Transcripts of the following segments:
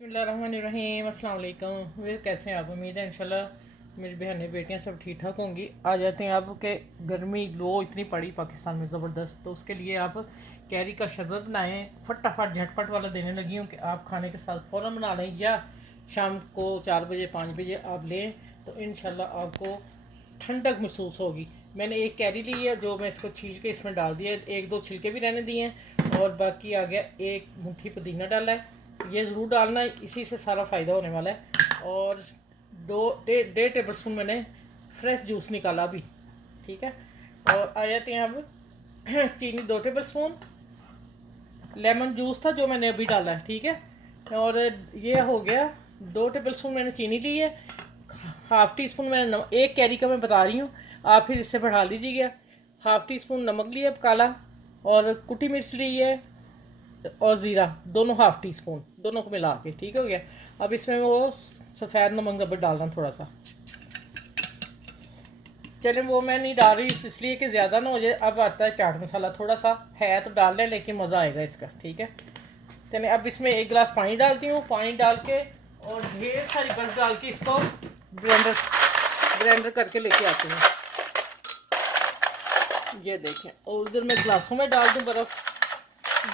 बिस्मिल्लाहिर्रहमानिर्रहीम, अस्सलाम वालेकुम। वे कैसे हैं आप? उम्मीद है इंशाल्लाह मेरी बहनें बेटियां सब ठीक ठाक होंगी। आ जाते हैं आप के गर्मी लो इतनी पड़ी पाकिस्तान में ज़बरदस्त, तो उसके लिए आप कैरी का शरबत बनाएं। फटाफट झटपट वाला देने लगी हूँ कि आप खाने के साथ फ़ौरन बना लें, या शाम को 4 बजे 5 बजे आप लें तो इंशाल्लाह आपको ठंडक महसूस होगी। मैंने एक कैरी ली है जो मैं इसको छील के इसमें डाल दिया है, एक दो छिलके भी रहने दिए हैं, और बाकी आ गया एक मुट्ठी पुदीना डाला है। ये ज़रूर डालना है, इसी से सारा फ़ायदा होने वाला है। और डेढ़ टेबल स्पून मैंने फ्रेश जूस निकाला भी, ठीक है। और आ जाते हैं अब चीनी 2 टेबल स्पून, लेमन जूस था जो मैंने अभी डाला है, ठीक है। और ये हो गया 2 टेबल स्पून मैंने चीनी ली है, हाफ़ टी स्पून मैंने नमक, एक कैरी का मैं बता रही हूँ, आप फिर इससे बढ़ा लीजिएगा। हाफ़ टी स्पून नमक लिया काला, और कुटी मिर्च ली है, और ज़ीरा दोनों हाफ़ टी स्पून, दोनों को मिला के ठीक हो गया। अब इसमें वो सफ़ेद नमक अब डालना थोड़ा सा, चले वो मैं नहीं डाल रही इसलिए कि ज़्यादा ना हो जाए। अब आता है चाट मसाला, थोड़ा सा है तो डाल लें, लेकिन मज़ा आएगा इसका, ठीक है। चले अब इसमें 1 गिलास पानी डालती हूँ, पानी डाल के और ढेर सारी बर्फ़ डाल के इसको ग्राइंडर करके लेके आती हूँ। ये देखें, और उधर मैं गिलासों में डाल दूँ बर्फ़,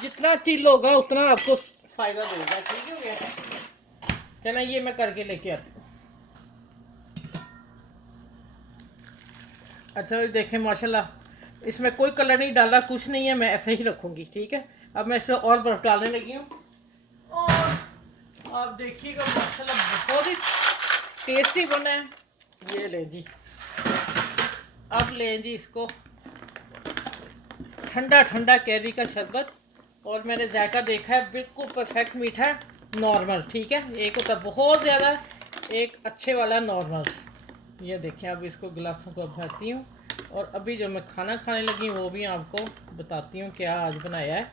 जितना चिल होगा उतना आपको फ़ायदा देगा, ठीक है भैया। चलो ये मैं करके लेके आती हूँ। अच्छा देखें माशाल्लाह, इसमें कोई कलर नहीं डाला, कुछ नहीं है, मैं ऐसे ही रखूँगी, ठीक है। अब मैं इसमें और बर्फ़ डालने लगी हूँ, और आप देखिएगा माशाल्लाह बहुत ही टेस्टी बना है। ये लें जी, अब लें जी इसको, ठंडा ठंडा कैरी का शरबत। और मैंने जायका देखा है, बिल्कुल परफेक्ट मीठा है, नॉर्मल, ठीक है। एक होता बहुत ज़्यादा, एक अच्छे वाला नॉर्मल। ये देखिए, अब इसको गिलासों को भरती हूँ, और अभी जो मैं खाना खाने लगी वो भी आपको बताती हूँ क्या आज बनाया है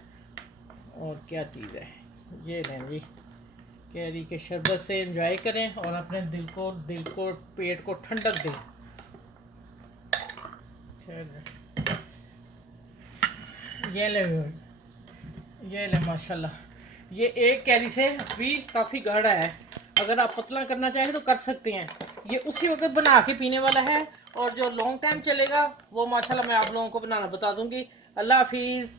और क्या चीज़ है। ये लें जी, कैरी के शरबत से एंजॉय करें और अपने दिल को पेट को ठंडक दें। ये ले, ये ले माशाल्लाह, ये एक कैरी से भी काफ़ी गाढ़ा है। अगर आप पतला करना चाहें तो कर सकते हैं। ये उसी वक्त बना के पीने वाला है, और जो लॉन्ग टाइम चलेगा वो माशाल्लाह मैं आप लोगों को बनाना बता दूंगी। अल्लाह हाफिज़।